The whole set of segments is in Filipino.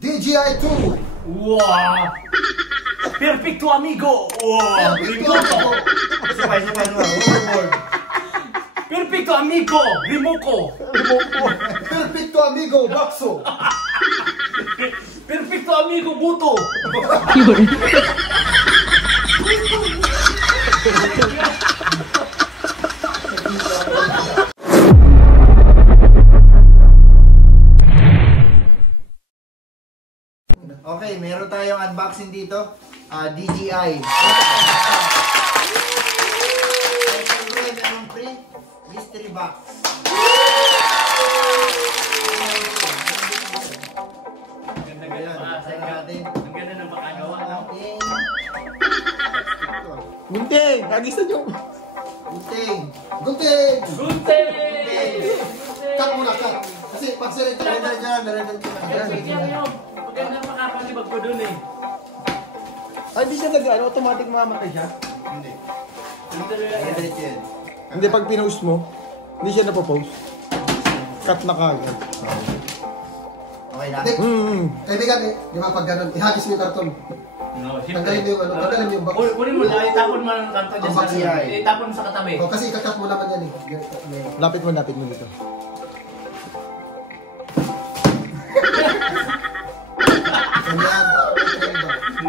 DJI 2. Wow! Perfecto amigo! Wow! Remoko! Sabay overboard. Perfecto amigo! Remoko! Perfecto amigo, bakso. Perfecto amigo, buto! Okay, meron tayong unboxing dito. DJI. Siyempre, meron free mystery box. Ganda-ganda pa sa natin. Ang ganda ng pakagawa. Okay. Gunting! Kagisa nyo! Gunting! Gunting! Gunting! Cut muna, cut. Kasi pag surrender na dyan, meron ka na. Maganda makapalibag ko dun eh. Ay, di siya nag-ano, automatic mamamatay siya? Hindi. Diretso yan. Hindi, pag pinost mo, hindi siya napopost. Cut na kagad. Okay na. Kaibigan eh, di ba pag ganun, ihagis mo yung karton. No, Tanggalin mo yung ano, tanggalin mo yung box. Kunin mo na, itapon mo ng kanto dyan Box yan. itapon mo sa katabi. O kasi ikakat mo naman yan eh. Lapit mo dito. Ganyan.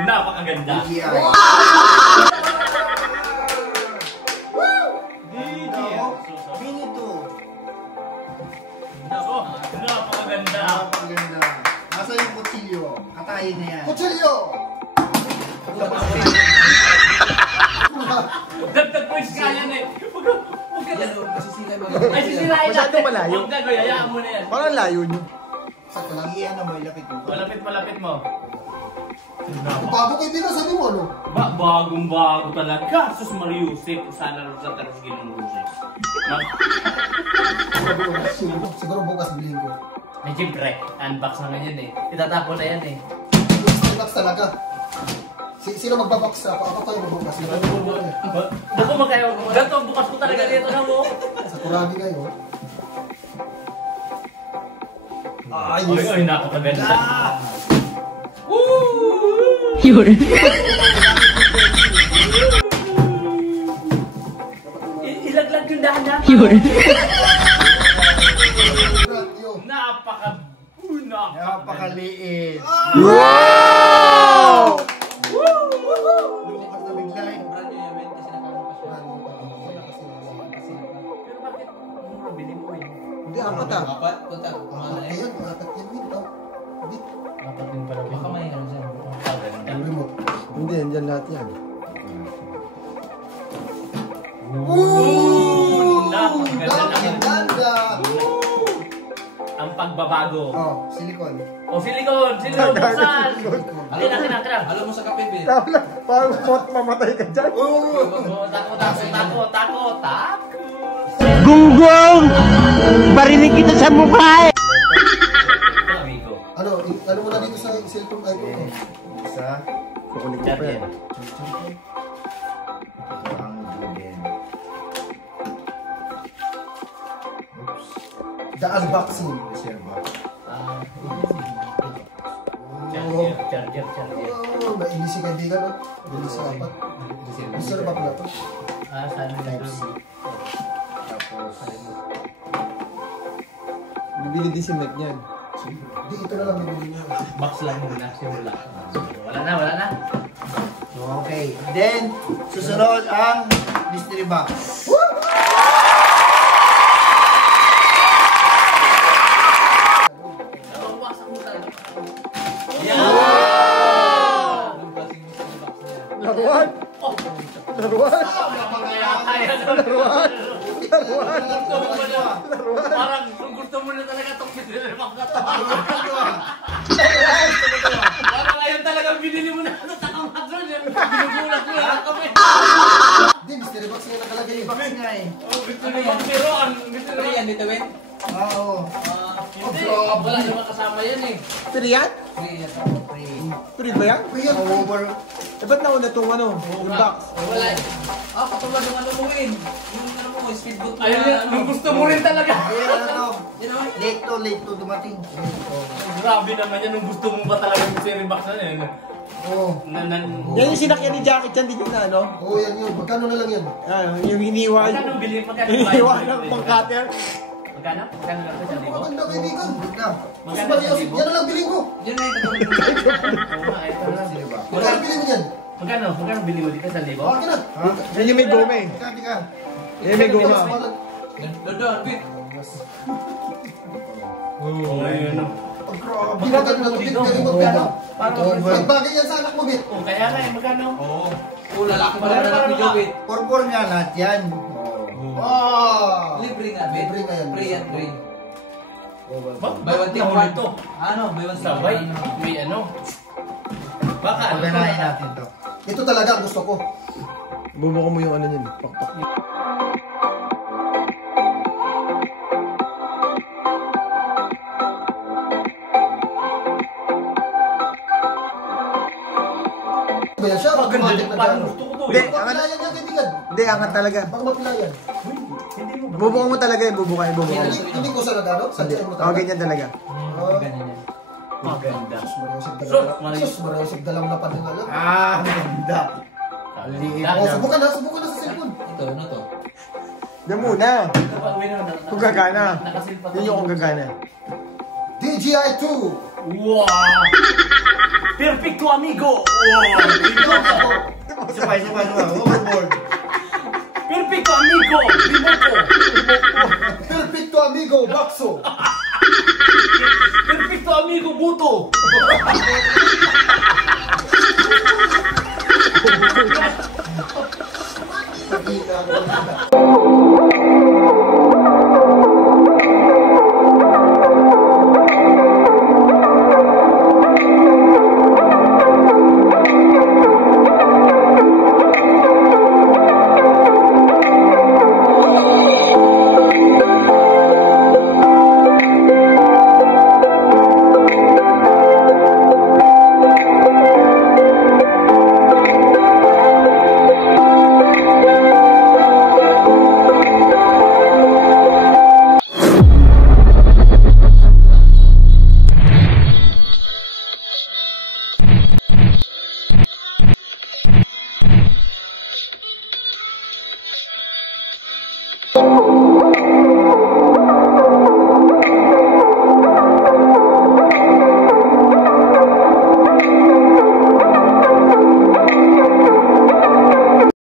Napakaganda. DJI. Mini 2. Napakaganda. Napakaganda. Nasa yung kutsilyo. Katayin na yan. Kutsilyo! Dagdag points ka yan eh. Huwag ka lang. Ay, sisirain Masyado natin. malayo. Huwag ka, Goy. Hayaan mo na yan. Parang layo nyo. Sakto lang. Iyan na mo, ilapit mo. Malapit mo. Bago kayo dito, sabi mo ano? Bagong-bago talaga. Sus Mariusip. Sana rin sa taros ginunusip. Siguro bukas bilhin ko. Ay, siyempre. Unbox na ngayon eh. Itatapon na yan eh. Relax talaga. Sino magbabox? Ako kayo magbukas. Buko mo kayo. Ganto, bukas ko talaga dito na mo. Sa kurami kayo. Ay, napakaganda. Yun. Ilaglag yung dahan. Yun. Napakaliit. Wow! Lumakas na bigla eh. Hindi, apat ah. Ayan, apat yan dito. Hindi. Baka may ano dyan. Ang remote. Hindi, andyan lahat yan. Napakaganda. Ang pagbabago. Oh, silicone. O, silikon! Silikon, buksan! Kina. Alam mo sa kape, be. Parang pot mamatay ka dyan. Takot! Gunggong! Barinig kita sa mukha eh! Amigo. Ano mo na dito sa cellphone iPhone ko? Isa. Kukunin ko pa yan. The unboxing. Charger. Oh, mainis si kaibigan, no? Bilis sa apat. Gusto na ba pala ito? Saan na Type-C. Bibili din si Mac niyan. Hindi, ito na lang bibili niya. Box lang muna, simula. Wala na. Okay. Then, susunod ang mystery box. Laruan! Parang kung gusto mo na talaga itong binili mo ka ito. Parang ngayon talaga binili mo na ito. Takang hadron yan. Binugulat mo yan kami. Hindi, mystery box nga nakalagay yung box niya eh. Gusto mo yung pero ang gusto mo yan. Dito, Ben? Oo. Hindi, wala naman kasama yan eh. Pero yan? Free ba yan? Over. Eh, ba't nauna itong ano? Yung box? Wala. Kapag yung ano mo, Win. Yung ano mo, speedboat Ayun yan, nung gusto mo rin talaga. Ayan, ano to? Late to dumating. Grabe naman yan, nung gusto mo ba talaga yung series box na yun? Oo. Yan yung sinakyan ni Jackie Chan din yun na, ano? Oo, yan yun. Magkano na lang yan? Yung hiniwa. Magkano bilhin? Magkano Hiniwa ng pang-cutter. Magkano? Magkano lang ito? 1,000? Maganda kaibigan. Mas Magkano Mariosip, 1,000? yan na lang bilhin ko. Yan na yung katulad mo. Oo nga, ito lang. Magkano bilhin mo yan? Magkano? Magkano bilhin mo dito? 1,000? Okay na. Yan yung may goma eh. Kati ka. Yan yung may goma. Doon, Bit. Oo, ayun. Ang grabe. Maganda na ito. Galing mo gano. Magbagay yan sa anak mo, Bit. Oh, kaya nga eh, magkano? Oo. Oo, lalaki pala na lang ni Joe, Bit. Purple nga lahat yan. Oh. Libre nga, Bit. Libre nga yan. Free and green. Buy one take one to. Ano? Buy one take Sabay, one. may ano. Baka ano to? natin to. Ito talaga ang gusto ko. Bubuko mo yung ano yun. Pakpak. Kaya siya, Maganda automatic din. na Parang gano'n. gusto ko to Hindi, eh. Baka mapilayan yan, kaibigan. Hindi, angat talaga. Baka mapilayan. Hindi mo ba? Bubuko mo talaga yung bubuka. Bubuko mo. Hindi ko sa nagano? Sa tiyan mo Oo, talaga. ganyan talaga. Ganyan yan. Maganda. Sus, Mariosip dalam na pa din alam. Ganda. Oh, subukan na sa cellphone. Ito, ano to? Yan muna. Kung gagana. Nakasil pa to. Yun yung kung gagana. DJI 2. Wow! Perfecto amigo! Wow! Sabay. Overboard. Perfecto amigo! Bimoko! Perfecto amigo, Bakso. Perfecto amigo, buto!